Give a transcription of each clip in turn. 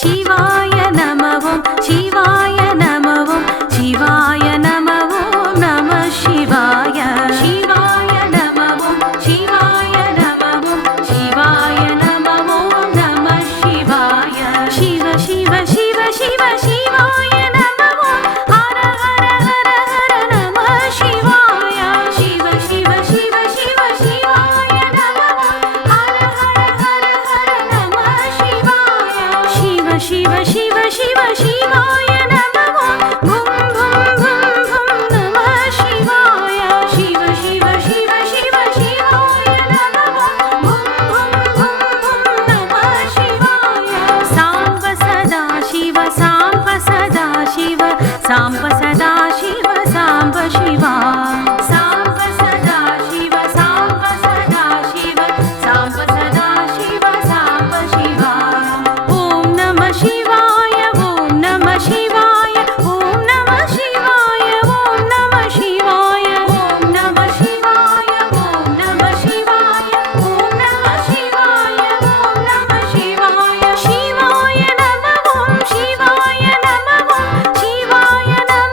ಶಿವಾಯ ನಮಃ ಓಂ ಶಿವಾಯ ನಮಃ ಓಂ ಶಿವಾಯ ನಮಃ ಓಂ ನಮಃ ಶಿವಾಯ ಶಿವಾಯ ನಮಃ ಓಂ ಶಿವಾಯ ನಮಃ ಓಂ ಶಿವಾಯ ನಮಃ ಓಂ ನಮಃ ಶಿವಾಯ ಶಿವ ಶಿವ ಶಿವ ಶಿವ ಶಿವಾಯ ನಮಃ ಓಂ ಹರ ಹರ ಹರ ಹರ ನಮಃ ಶಿವಾಯ ಶಿವ ಶಿವ ಶಿವ ಶಿವ ಶಿವಾಯ ನಮಃ ಓಂ ಹರ ಹರ ಹರ ಹರ ನಮಃ ಶಿವಾಯ ಶಿವ ಶಿವ ಶಿವ ಶಿವ ಶಿವಾಯ ನಮಃ ಓಂ ಭುಂ ಭುಂ ಭುಂ ಭುಂ ನಮಃ ಶಿವಾಯ ಶಿವ ಶಿವ ಶಿವ ಶಿವ ಶಿವಾಯ ನಮಃ ಓಂ ಭುಂ ಭುಂ ಭುಂ ಭುಂ ನಮಃ ಶಿವಾಯ ಸಾಂಬ ಸದಾ ಶಿವ ಸಾಂಬ ಸದಾ ಶಿವ ಸಾಂಬ ಸದಾ ಶಿವ ಸಾಂಬ ಶಿವ ಸಾಂಬ ಸದಾ ಶಿವ ಸಾಂಬ ಸದಾ ಶಿವ ಸಾಂಬ ಸದಾ ಶಿವ ಸಾಂಬ ಶಿವ ಓಂ ನಮಃ ಶಿವಾಯ ಓಂ ನಮಃ ಶಿವಾಯ ಓಂ ನಮಃ ಶಿವಾಯ ಓಂ ನಮಃ ಶಿವಾಯ ಓಂ ನಮಃ ಶಿವಾಯ ಓಂ ನಮಃ ಶಿವಾಯ ಓಂ ನಮಃ ಶಿವಾಯ ಓಂ ನಮಃ ಶಿವಾಯ ಶಿವಾಯ ನಮಃ ಓಂ ಶಿವಾಯ ನಮಃ ಓಂ ಶಿವಾಯ ನಮಃ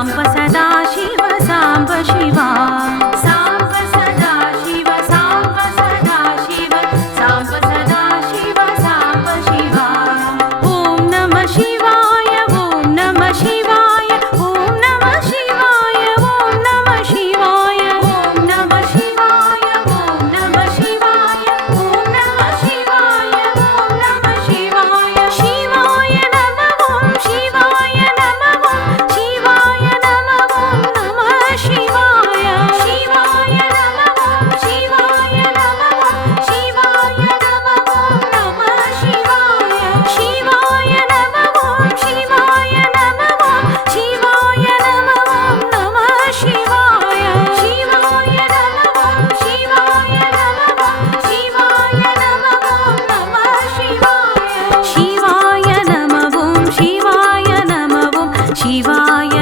साम्ब सदा शिव साम्ब शिवा साम्ब सदा शिव साम्ब सदा शिव साम्ब सदा शिव साम्ब शिवा ॐ नमः शिवाय ॐ नमः शिवाय ॐ नमः शिवाय ॐ नमः शिवाय ॐ नमः शिवाय ॐ नमः शिवाय ॐ नमः शिवाय ॐ नमः शिवाय शिवाय नमः ॐ शिवाय नमः ॐ शिवाय नमः ॐ नमः शिवाय शिवाय नमः ॐ शिवाय नमः ॐ शिवाय नमः ॐ नमः शिवाय शिवाय नमः ॐ शिवाय नमः ॐ शिवाय नमः ॐ नमः शिवाय शिवाय नमः ॐ शिवाय नमः ॐ शिवाय नमः ॐ नमः शिवाय शिवाय नमः ॐ शिवाय नमः ॐ शिवाय